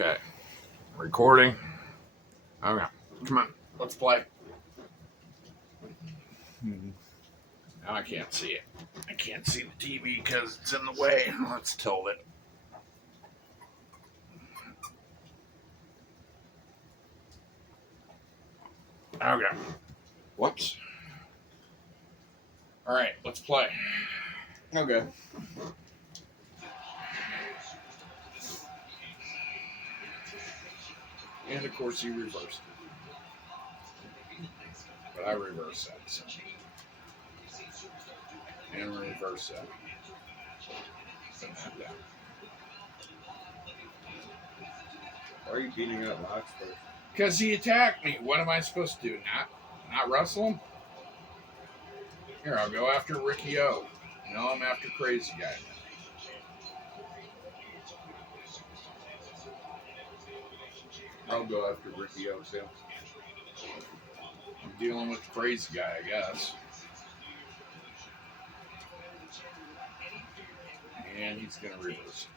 Okay. Recording. Okay. Come on. Let's play. Now I can't see it. I can't see the TV because it's in the way. Let's tilt it. Okay. Whoops. All right. Let's play. Okay. And of course, you reversed it. But I reversed that. So. And reverse that. Put that down. Why are you beating up Mox first? Because he attacked me. What am I supposed to do? Not wrestle him? Here, I'll go after Ricky O. No, I'm after Crazy Guy. I'll go after Ricky O too. I'm dealing with the Crazy Guy, I guess. And he's going to reverse.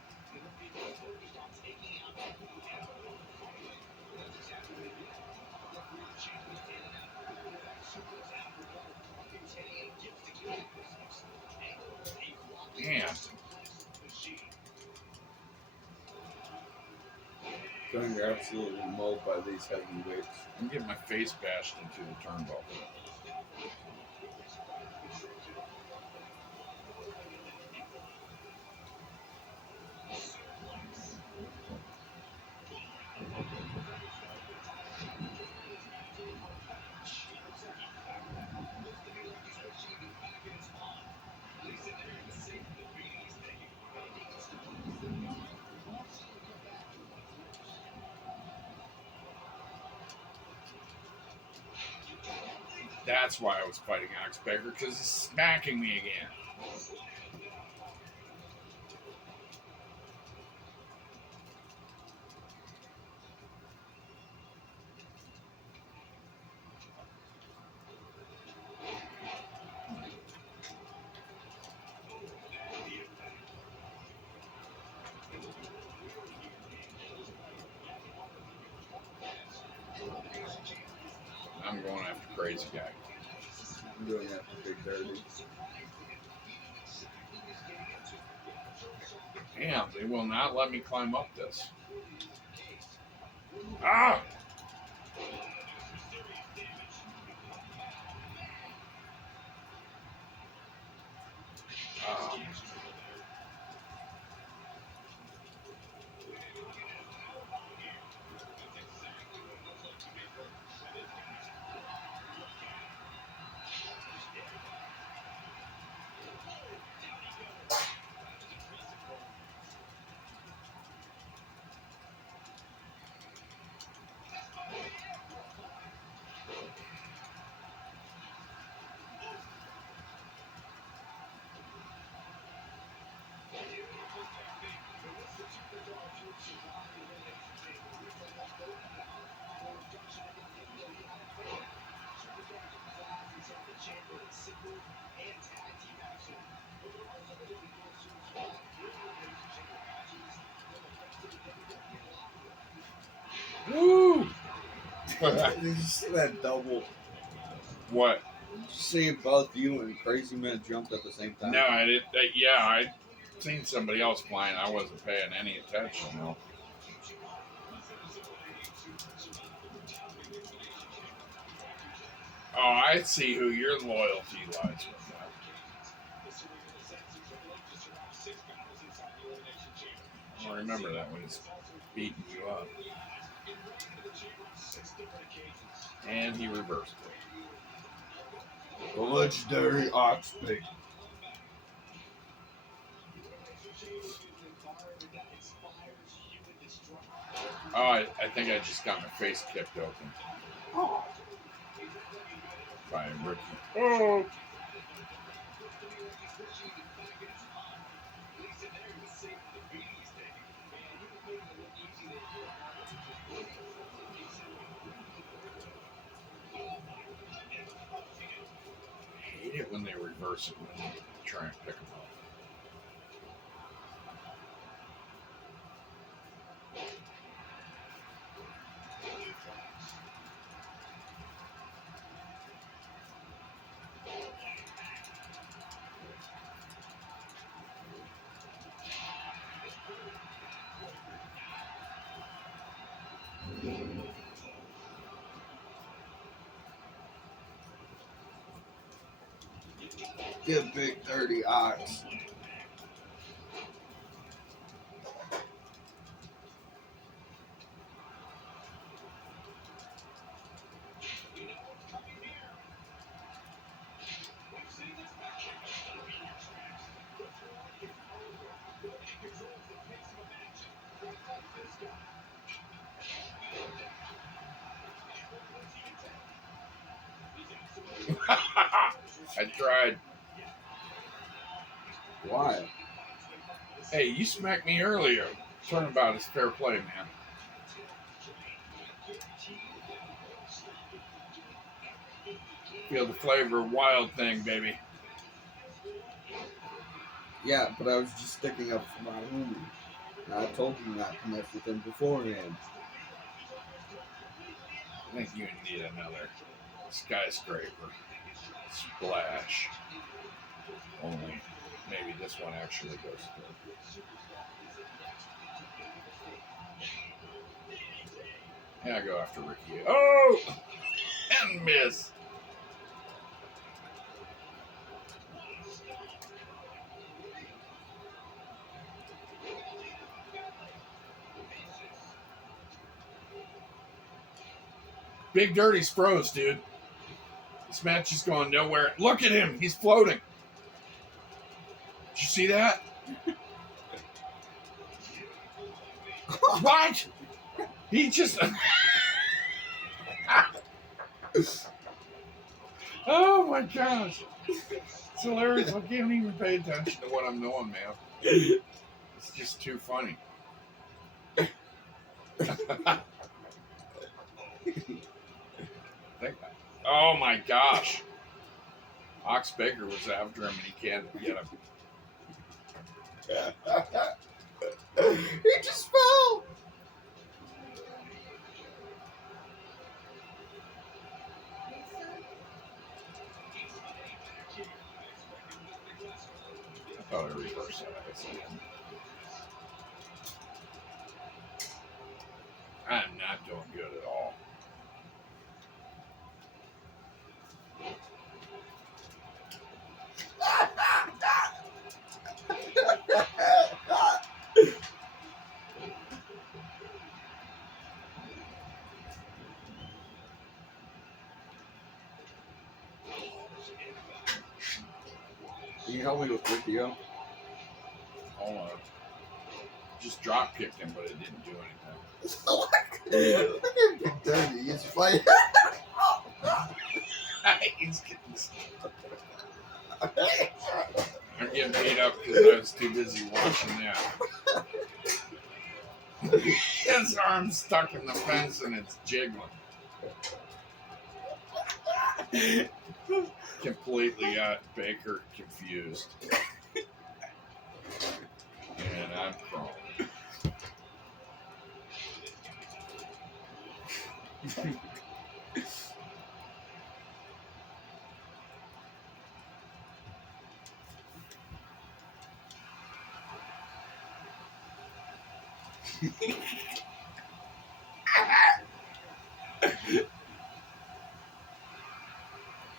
Damn. Going absolutely mauled by these heavyweights. I'm getting my face bashed into the turnbuckle. That's why I was fighting Alex Becker, because he's smacking me again. I'm going after Crazy Guy. I'm going after Big Dirty. Damn, they will not let me climb up this. Ah! Oh. Woo! Did you see that double? What? Did you see both you and Crazy Man jumped at the same time? No, I did. Yeah, I seen somebody else flying. I wasn't paying any attention. No. Oh, I see who your loyalty lies with. Now. I'll remember that when he's beating you up. And he reversed it. The legendary Ox Pig. Oh, I think I just got my face kicked open. Oh. By Ricky. Oh. I hate it when they reverse it when you try and pick them up. Get big dirty ox. I tried. Why? Hey, you smacked me earlier. Turnabout is fair play, man. Feel the flavor of Wild Thing, baby. Yeah, but I was just sticking up for my homie. And I told you not to mess with him beforehand. I think you need another skyscraper splash. Only maybe this one actually goes through. Yeah, I go after Ricky. Oh! And miss. Big Dirty's froze, dude. This match is going nowhere. Look at him. He's floating. Did you see that? What? He just... Oh, my gosh. It's hilarious. I can't even pay attention to what I'm doing, man. It's just too funny. Oh my gosh. Ox Baker was after him and he can't get him. He just fell! I thought I reversed that. I guess I didn't. I'm not doing good at all. Can you help me with Riccio? Hold on. Just drop kicked him, but it didn't do anything. Big dirty. He's fighting. He's getting I'm getting beat up because I was too busy watching that. His arm's stuck in the fence and it's jiggling. Completely got Baker confused. And I'm prone.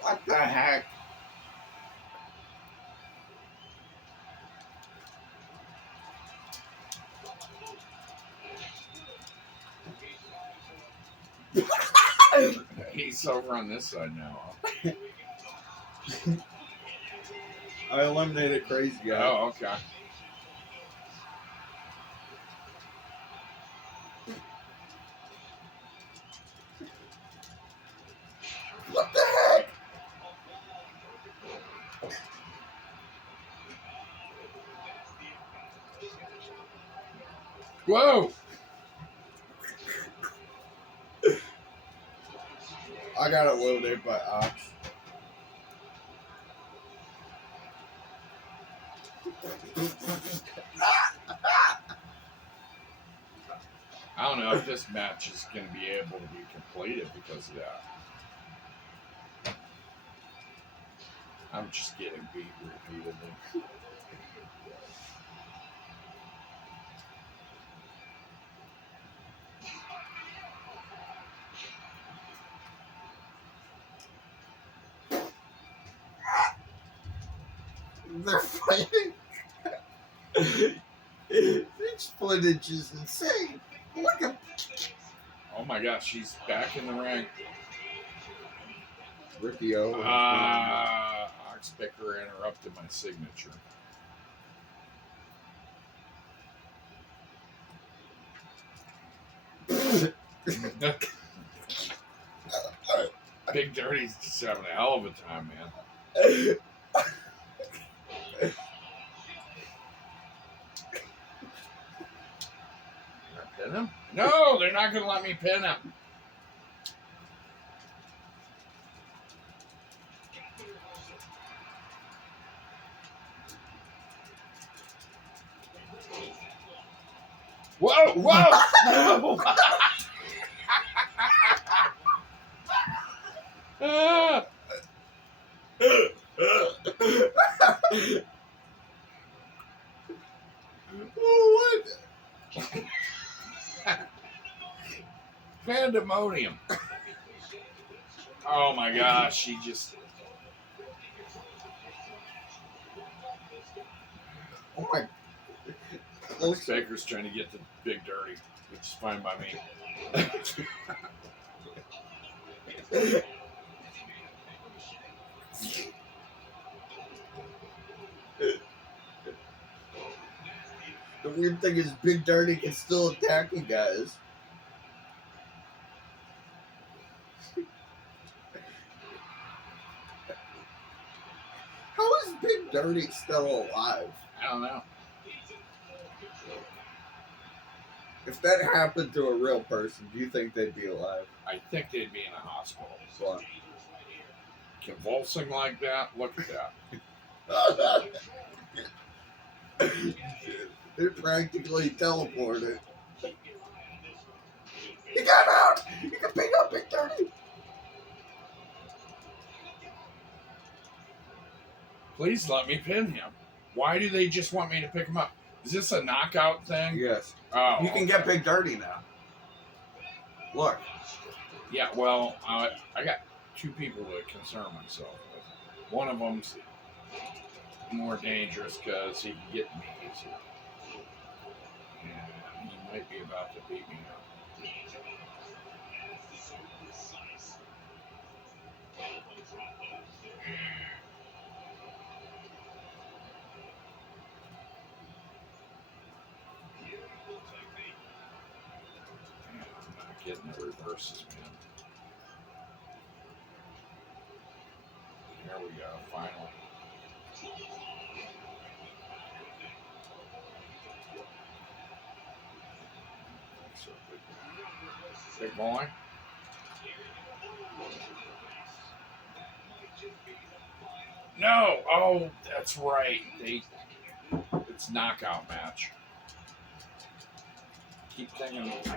What the heck? He's over on this side now. I eliminated Crazy Guy. Oh, okay. What the heck? Whoa! I got eliminated by Ox. I don't know if this match is going to be able to be completed because of that. I'm just getting beat repeatedly. They're fighting. This footage is insane. Look at. Oh my gosh, she's back in the ring. Ricky O. Oxpicker interrupted my signature. Big Dirty's just having a hell of a time, man. Can I pin him? No, they're not going to let me pin him. Whoa, whoa! Ah. Oh, what? Pandemonium. Oh my gosh, she just. Oh my. Alex Baker's trying to get to Big Dirty, which is fine by me. The weird thing is, Big Dirty can still attack you guys. How is Big Dirty still alive? I don't know. If that happened to a real person, do you think they'd be alive? I think they'd be in a hospital. What? Convulsing like that? Look at that. They're practically teleported. He got out! You can pick up Big Dirty! Please let me pin him. Why do they just want me to pick him up? Is this a knockout thing? Yes. Oh, You can get Big Dirty now. Look. Yeah, well, I got two people to concern myself with. One of them's more dangerous because he can get me easier. And he might be about to beat me up. Man, I'm not getting the reverses, man. There we go, finally. Big boy. No! Oh, that's right. It's knockout match. I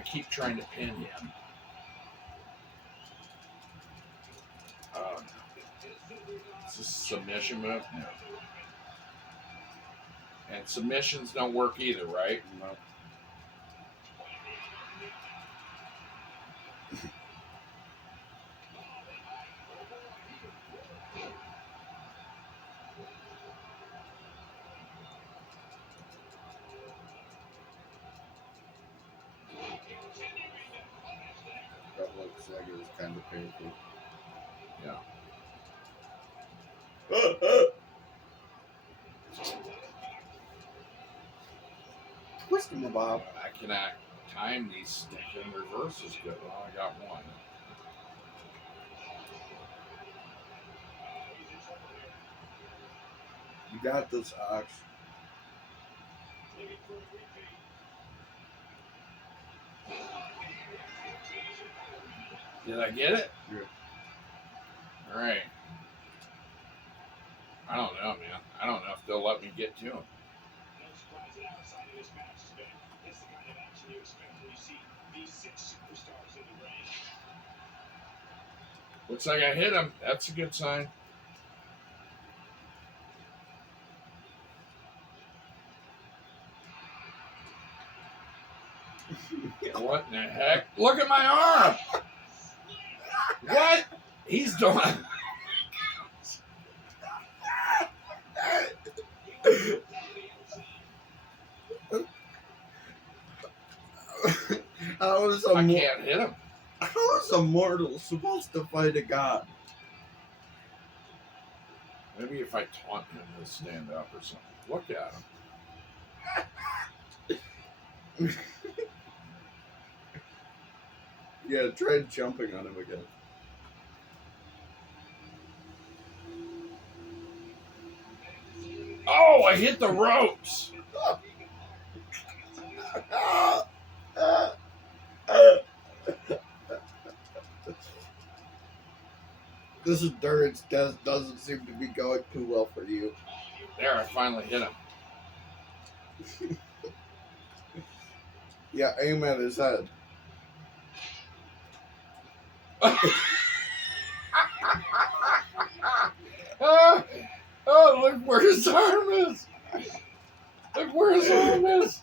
keep trying to pin him. Oh, no. Is this a submission move? No. And submissions don't work either, right? No. That looks like it was kind of painful. Yeah. Twist him, Bob. I cannot time these stinking reverses good. Well, I got one. You got this, Ox. Did I get it? Yeah. All right. I don't know, man. I don't know if they'll let me get to him. Looks like I hit him. That's a good sign. What in the heck? Look at my arm! What? He's doing. How is I can't hit him. how is a mortal supposed to fight a god? Maybe if I taunt him, he'll stand up or something. Look at him. Yeah, try jumping on him again. Oh, I hit the ropes. This endurance test doesn't seem to be going too well for you. There, I finally hit him. Yeah, aim at his head. Oh, look where his arm is. Look where his arm is.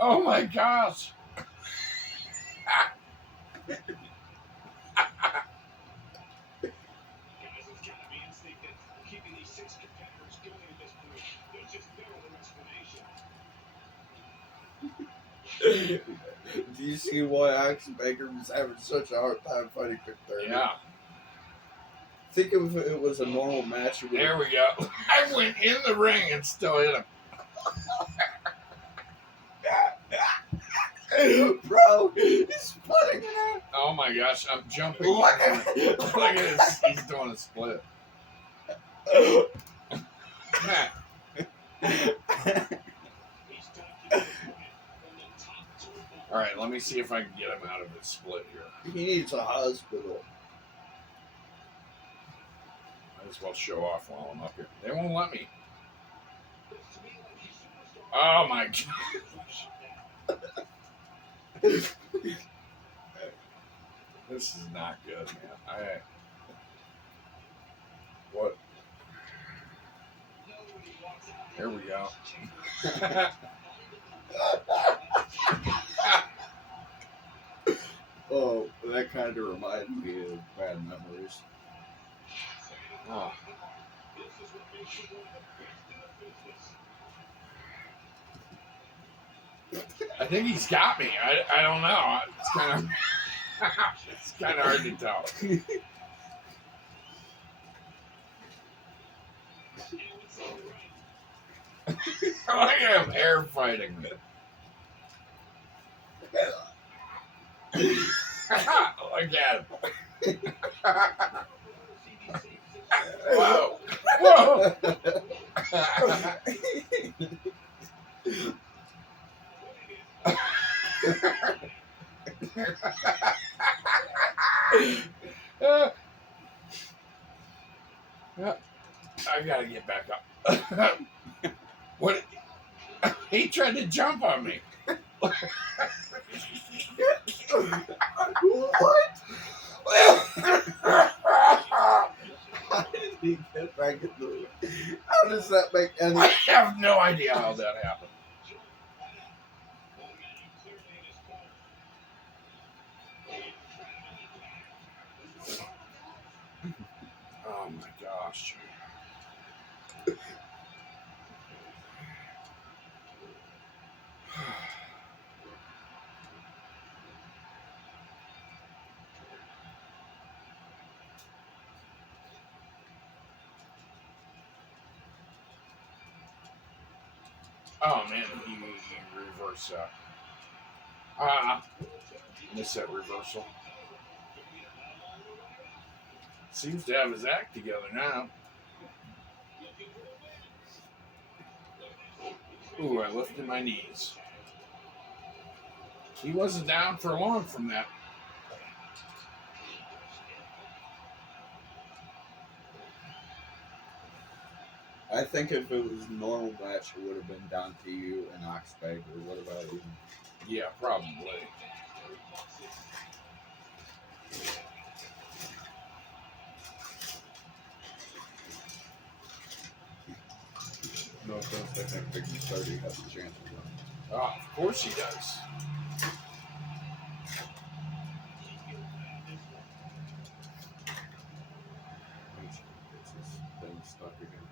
Oh my gosh. Do you see why Axe Baker was having such a hard time fighting Victor? Yeah. Think if it was a normal match, it would There we go. I went in the ring and still hit him. Bro, he's splitting it out. Oh my gosh, I'm jumping. Look at Look at this. He's doing a split. All right, let me see if I can get him out of his split here. He needs a hospital. Might as well show off while I'm up here. They won't let me. Oh my gosh. This is not good, man. What? There we go. Oh, that kind of reminds me of bad memories. Oh. I think he's got me. I don't know. It's kind of hard to tell. Look at him air fighting me. Look at him. Whoa. Whoa. I gotta get back up. What? He tried to jump on me. What? How did he get back in the ring? How does that make any I have no idea how that happened. Oh my gosh. Oh man, he reversed that. Missed that reversal. Seems to have his act together now. Ooh, I lifted my knees. He wasn't down for long from that. I think if it was a normal match, it would have been down to you and Oxbag. Or what about you? Yeah, probably. No offense, I think Big Stardy has a chance of winning. Oh, of course he does. It's this thing stuck again.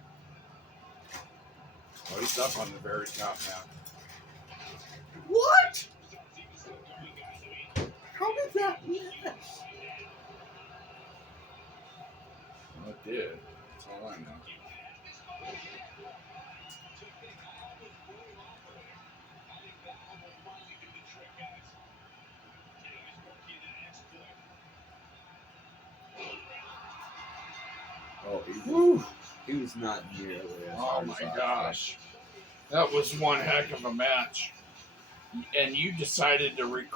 He's up on the very top now. What? How did that miss? Well, it did. That's all I know. Oh, he was not nearly as Oh hard my as I gosh. That was one heck of a match. And you decided to record